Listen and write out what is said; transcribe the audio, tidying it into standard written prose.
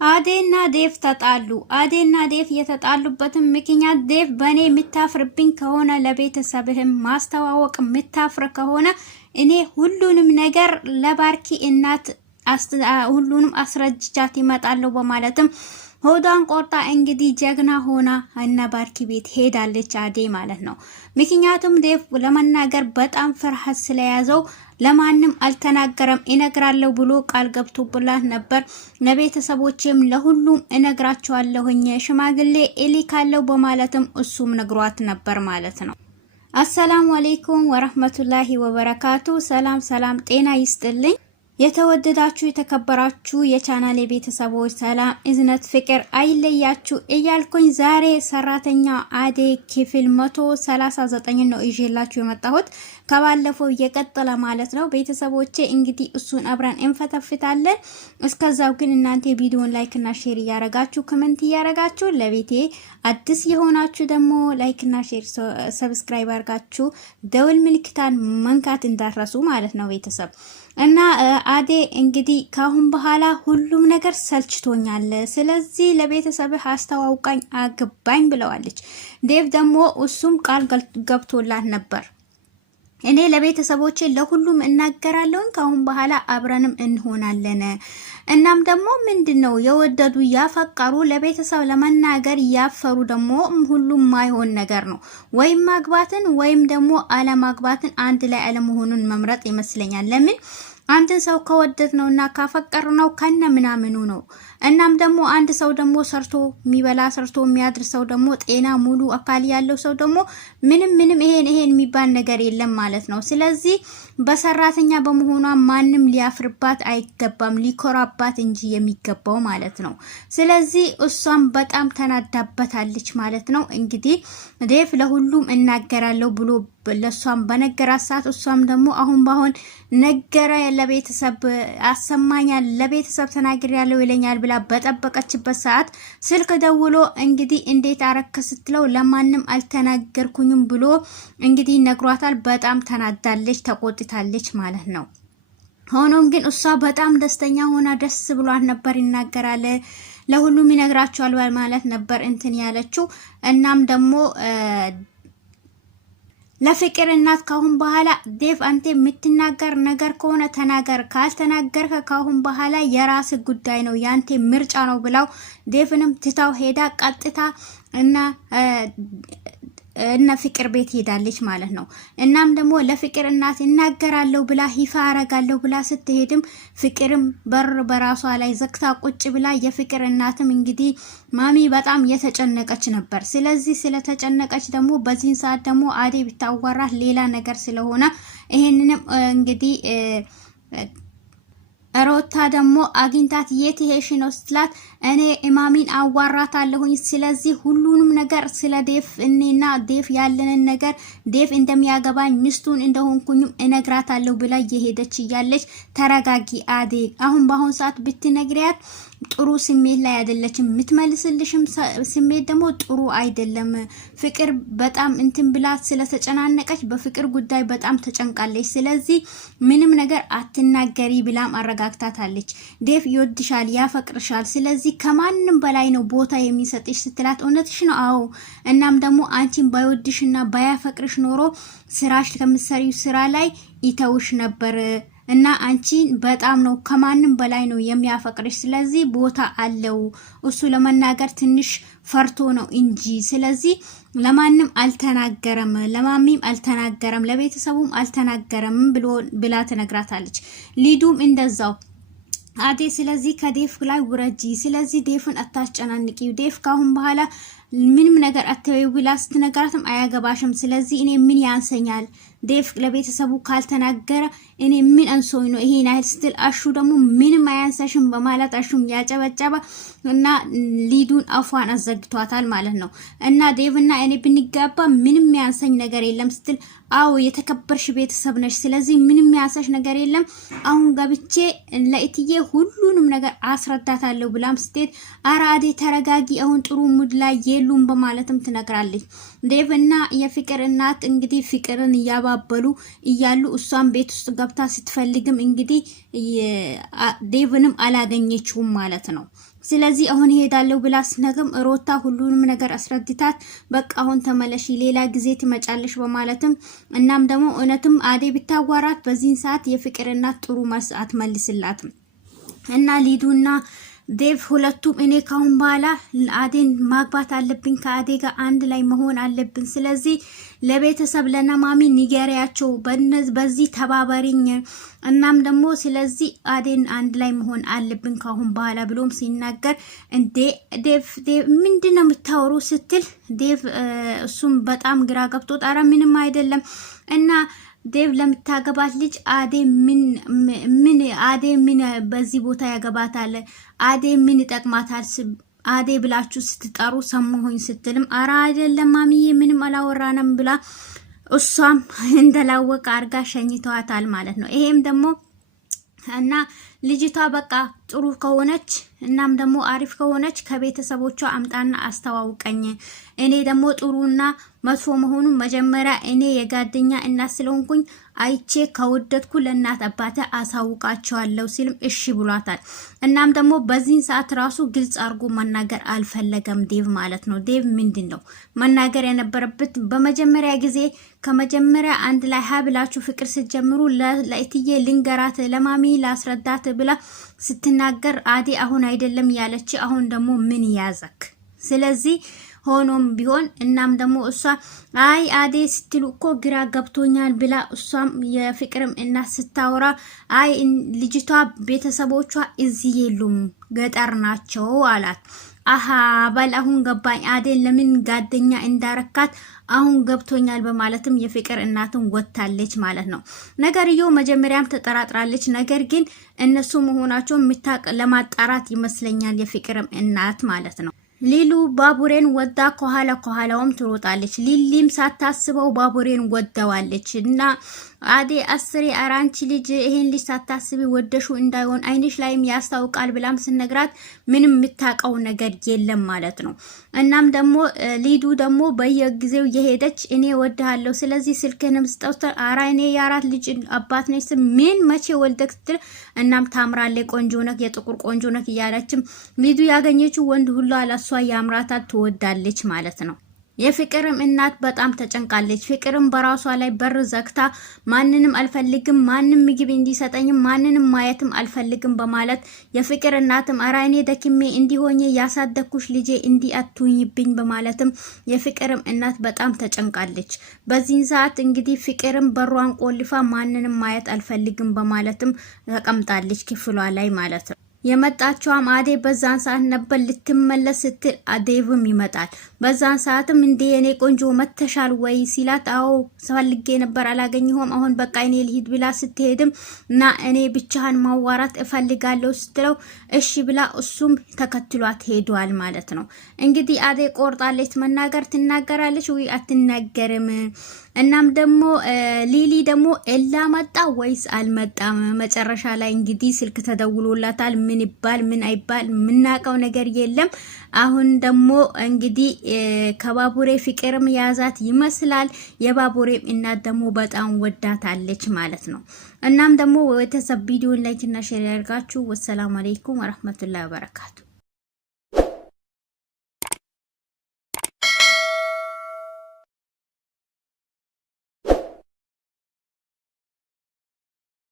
አዴና ዴፍ ተጣሉ። አዴና ዴፍ የተጣሉበትም ምክንያት ዴፍ በኔ የምታፍርብኝ ከሆነ ለቤተሰብህም ማስተዋወቅ የምታፍር ከሆነ እኔ ሁሉንም ነገር ለባርኪ እናት ሁሉንም አስረጅቻት ይመጣለሁ በማለትም ሆዳን ቆርጣ እንግዲህ ጀግና ሆና እና ባርኪ ቤት ሄዳለች አዴ ማለት ነው። ምክንያቱም ዴፍ ለመናገር በጣም ፍርሃት ስለያዘው ለማንም አልተናገረም። እነግራለሁ ብሎ ቃል ገብቶብላት ነበር። ለቤተሰቦቼም ለሁሉም እነግራቸዋለሁኝ ሽማግሌ እልካለሁ በማለትም እሱም ነግሯት ነበር ማለት ነው። አሰላሙ አለይኩም ወራህመቱላሂ ወበረካቱ። ሰላም ጤና ይስጥልኝ። የተወደዳችሁ የተከበራችሁ የቻናሌ ቤተሰቦች ሰላም እዝነት ፍቅር አይለያችሁ እያልኩኝ ዛሬ ሰራተኛ አዴ ክፍል 139 ነው ይዤላችሁ የመጣሁት። ከባለፈው እየቀጠለ ማለት ነው። ቤተሰቦቼ እንግዲህ እሱን አብረን እንፈተፍታለን። እስከዛው ግን እናንተ ቪዲዮን ላይክ እና ሼር እያረጋችሁ ኮሜንት እያረጋችሁ ለቤቴ አዲስ የሆናችሁ ደግሞ ላይክ እና ሼር ሰብስክራይብ አርጋችሁ ደውል ምልክታን መንካት እንዳትረሱ ማለት ነው ቤተሰብ እና አዴ እንግዲህ ካሁን በኋላ ሁሉም ነገር ሰልችቶኛል፣ ስለዚህ ለቤተሰብህ አስተዋውቃኝ አግባኝ ብለዋለች። ዴቭ ደግሞ እሱም ቃል ገብቶላት ነበር። እኔ ለቤተሰቦቼ ለሁሉም እናገራለሁ፣ ካሁን በኋላ አብረንም እንሆናለን። እናም ደግሞ ምንድነው የወደዱ ያፈቀሩ ለቤተሰብ ለመናገር ያፈሩ ደግሞ ሁሉም ማይሆን ነገር ነው። ወይም ማግባትን ወይም ደግሞ አለማግባትን አንድ ላይ አለመሆኑን መምረጥ ይመስለኛል። ለምን አንድን ሰው ከወደድ ነውና ካፈቀር ነው ከነ ምናምኑ ነው። እናም ደግሞ አንድ ሰው ደግሞ ሰርቶ የሚበላ ሰርቶ የሚያድር ሰው ደግሞ ጤና ሙሉ አካል ያለው ሰው ደግሞ ምንም ይሄን የሚባል ነገር የለም ማለት ነው። ስለዚህ በሰራተኛ በመሆኗ ማንም ሊያፍርባት አይገባም፣ ሊኮራባት እንጂ የሚገባው ማለት ነው። ስለዚህ እሷም በጣም ተናዳበታለች ማለት ነው። እንግዲህ ዴፍ ለሁሉም እናገራለሁ ብሎ ለሷም በነገራት ሰዓት እሷም ደግሞ አሁን ባሁን ነገረ ለቤተሰብ አሰማኛል ለቤተሰብ ተናግሬያለሁ ይለኛል ብላ በጠበቀችበት ሰዓት ስልክ ደውሎ እንግዲህ እንዴት አረከ ስትለው ለማንም አልተናገርኩኝም ብሎ እንግዲህ ነግሯታል። በጣም ተናዳለች፣ ተቆጥታለች ማለት ነው። ሆኖም ግን እሷ በጣም ደስተኛ ሆና ደስ ብሏት ነበር። ይናገራል ለሁሉም ይነግራቸዋል ማለት ነበር እንትን ያለችው። እናም ደግሞ ለፍቅር እናት ካሁን በኋላ ዴቭ አንተ የምትናገር ነገር ከሆነ ተናገር፣ ካልተናገርከ ካሁን በኋላ የራስ ጉዳይ ነው ያንተ ምርጫ ነው ብላው ዴቭንም ትታው ሄዳ ቀጥታ እና ፍቅር ቤት ሄዳለች ማለት ነው። እናም ደግሞ ለፍቅር እናት እናገራለሁ ብላ ይፋ አረጋለሁ ብላ ስትሄድም ፍቅርም በር በራሷ ላይ ዘግታ ቁጭ ብላ የፍቅር እናትም እንግዲህ ማሚ በጣም የተጨነቀች ነበር። ስለዚህ ስለተጨነቀች ደግሞ በዚህን ሰዓት ደግሞ አዴ ብታዋራት ሌላ ነገር ስለሆነ ይሄንንም እንግዲህ ሮታ ደግሞ አግኝታት የት ሄሽ ነው ስትላት እኔ ኢማሚን አዋራታለሁኝ፣ ስለዚህ ሁሉንም ነገር ስለ ዴፍ እኔና ዴፍ ያለንን ነገር ዴፍ እንደሚያገባኝ ሚስቱን እንደሆንኩኝም እነግራታለሁ ብላ እየሄደች እያለች ተረጋጊ አዴ፣ አሁን ሰዓት ብትነግሪያት ጥሩ ስሜት ላይ አይደለችም፣ የምትመልስልሽም ስሜት ደግሞ ጥሩ አይደለም። ፍቅር በጣም እንትን ብላት ስለተጨናነቀች በፍቅር ጉዳይ በጣም ተጨንቃለች። ስለዚህ ምንም ነገር አትናገሪ ብላም አረጋግታታለች። ዴፍ ይወድሻል፣ ያፈቅርሻል፣ ስለዚህ ከማንም በላይ ነው ቦታ የሚሰጥሽ ስትላት እውነትሽ ነው አዎ። እናም ደግሞ አንቺን ባይወድሽና ባያፈቅርሽ ኖሮ ስራሽ ከምትሰሪው ስራ ላይ ይተውሽ ነበር እና አንቺን በጣም ነው ከማንም በላይ ነው የሚያፈቅርሽ። ስለዚህ ቦታ አለው። እሱ ለመናገር ትንሽ ፈርቶ ነው እንጂ ስለዚህ ለማንም አልተናገረም፣ ለማሚም አልተናገረም፣ ለቤተሰቡም አልተናገረም ብላ ትነግራታለች። ሊዱም እንደዛው አዴ ስለዚህ ከዴፍ ላይ ውረጂ፣ ስለዚህ ዴፍን አታስጨናንቂ፣ ዴፍ ካሁን በኋላ ምንም ነገር አትበይው ብላ ስትነግራትም አያገባሽም፣ ስለዚህ እኔ ምን ያንሰኛል ዴፍ ለቤተሰቡ ካልተናገረ እኔ ምን አንሶኝ ነው ይሄን አይል ስትል አሹ ደግሞ ምንም አያንሰሽም በማለት አሹም ያጨበጨባ እና ሊዱን አፏን አዘግቷታል ማለት ነው። እና ዴቭና እኔ ብንጋባ ምንም ያንሰኝ ነገር የለም ስትል አዎ የተከበርሽ ቤተሰብ ነሽ፣ ስለዚህ ምንም ያንሰሽ ነገር የለም፣ አሁን ገብቼ ለእትዬ ሁሉንም ነገር አስረዳታለሁ ብላም ስትሄድ አራዴ ተረጋጊ፣ አሁን ጥሩ ሙድ ላይ የሉም በማለትም ትነግራለች። ዴቭና የፍቅር እናት እንግዲህ ፍቅርን እያባበሉ እያሉ እሷም ቤት ውስጥ ገብታ ስትፈልግም እንግዲህ ዴቭንም አላገኘችውም ማለት ነው። ስለዚህ አሁን ሄዳለሁ ብላ ስነግም ሮታ ሁሉንም ነገር አስረድታት በቃ አሁን ተመለሺ ሌላ ጊዜ ትመጫለሽ በማለትም እናም ደግሞ እውነትም አዴ ብታዋራት በዚህን ሰዓት የፍቅር እናት ጥሩ መልስ አትመልስላትም እና ሊዱና ዴቭ ሁለቱም እኔ ካሁን በኋላ አዴን ማግባት አለብኝ ከአዴ ጋር አንድ ላይ መሆን አለብን ስለዚህ ለቤተሰብ ለነማሚ ንገሪያቸው በዚህ ተባበሪኝ እናም ደግሞ ስለዚህ አዴን አንድ ላይ መሆን አለብን ካሁን በኋላ ብሎም ሲናገር እንዴ ዴቭ ምንድነው የምታወሩ ስትል ዴቭ እሱም በጣም ግራ ገብቶት ኧረ ምንም አይደለም እና ዴቭ ለምታገባት ልጅ አዴ ምን በዚህ ቦታ ያገባታል አዴ ምን ይጠቅማታል አዴ ብላችሁ ስትጠሩ ሰማሁኝ ስትልም አራ አይደለም ማሚዬ ምንም አላወራንም ብላ እሷም እንደላወቀ አርጋ ሸኝቷታል ማለት ነው። ይሄም ደግሞ እና ልጅቷ በቃ ጥሩ ከሆነች እናም ደግሞ አሪፍ ከሆነች ከቤተሰቦቿ አምጣና አስተዋውቀኝ እኔ ደግሞ ጥሩና መጥፎ መሆኑን መጀመሪያ እኔ የጓደኛ እናት ስለሆንኩኝ አይቼ ከወደድኩ ለእናት አባቴ አሳውቃቸዋለሁ ሲልም እሺ ብሏታል። እናም ደግሞ በዚህን ሰዓት ራሱ ግልጽ አርጎ መናገር አልፈለገም ዴቭ ማለት ነው። ዴቭ ምንድነው መናገር የነበረበት በመጀመሪያ ጊዜ ከመጀመሪያ አንድ ላይ ሀብላችሁ ፍቅር ስትጀምሩ ለእትዬ ልንገራት ለማሚ ላስረዳት ብላ ስትናገር አዴ አሁን አይደለም ያለች አሁን ደግሞ ምን ያዘክ ስለዚህ ሆኖም ቢሆን እናም ደግሞ እሷ አይ አዴ ስትሉ እኮ ግራ ገብቶኛል ብላ እሷም የፍቅርም እናት ስታወራ አይ ልጅቷ ቤተሰቦቿ እዚህ የሉም ገጠር ናቸው አላት። አሃ ባል አሁን ገባኝ አዴ ለምን ጓደኛ እንዳረካት አሁን ገብቶኛል በማለትም የፍቅር እናትን ወጣለች ማለት ነው። ነገርየው መጀመሪያም ተጠራጥራለች ነገር ግን እነሱ መሆናቸው ለማጣራት ይመስለኛል የፍቅርም እናት ማለት ነው። ሊሉ ባቡሬን ወዳ ከኋላውም ትሮጣለች። ሊሊም ሳታስበው ባቡሬን ወደዋለች እና አዴ አስሬ አራንቺ ልጅ ይሄን ልጅ ሳታስቢ ወደሹ እንዳይሆን አይንሽ ላይም ያስታውቃል ብላም ስነግራት ምንም የምታውቀው ነገር የለም ማለት ነው። እናም ደግሞ ሊዱ ደግሞ በየጊዜው የሄደች እኔ ወድሃለሁ ስለዚህ ስልክህንም ስጠው አራ እኔ የአራት ልጅ አባት ነኝ ምን መቼ ወልደክ ስትል እናም ታምራለች ቆንጆ ነክ የጥቁር ቆንጆ ነክ እያለችም ሊዱ ያገኘችው ወንድ ሁሉ አላሷ ያምራታል ትወዳለች ማለት ነው። የፍቅርም እናት በጣም ተጨንቃለች። ፍቅርም በራሷ ላይ በር ዘግታ ማንንም አልፈልግም ማንንም ምግብ እንዲሰጠኝም ማንንም ማየትም አልፈልግም በማለት የፍቅር እናትም አራኔ ደክሜ እንዲሆኜ ያሳደኩሽ ልጄ እንዲአቱኝብኝ በማለትም የፍቅርም እናት በጣም ተጨንቃለች። በዚህን ሰዓት እንግዲህ ፍቅርም በሯን ቆልፋ ማንንም ማየት አልፈልግም በማለትም ተቀምጣለች ክፍሏ ላይ ማለት ነው። የመጣችውም አዴ በዛን ሰዓት ነበር ልትመለስ ስትል ዴቭም ይመጣል። በዛን ሰዓትም እንዴ የኔ ቆንጆ መተሻል ወይ ሲላት አዎ ፈልጌ ነበር አላገኘሁም አሁን በቃ እኔ ልሂድ ብላ ስትሄድም እና እኔ ብቻህን ማዋራት እፈልጋለሁ ስትለው እሺ ብላ እሱም ተከትሏት ሄዷል ማለት ነው። እንግዲህ አዴ ቆርጣለች መናገር ትናገራለች ወይ አትናገርም። እናም ደግሞ ሊሊ ደግሞ ኤላ መጣ ወይስ አልመጣም መጨረሻ ላይ እንግዲህ ስልክ ተደውሎላታል ምን ይባል ምን አይባል ምናቀው ነገር የለም። አሁን ደግሞ እንግዲህ ከባቡሬ ፍቅርም ያዛት ይመስላል። የባቡሬም እናት ደግሞ በጣም ወዳታለች ማለት ነው። እናም ደግሞ ቤተሰብ ቪዲዮን ላይክ እና ሼር ያድርጋችሁ። ወሰላሙ አለይኩም ወራህመቱላሂ ወበረካቱ።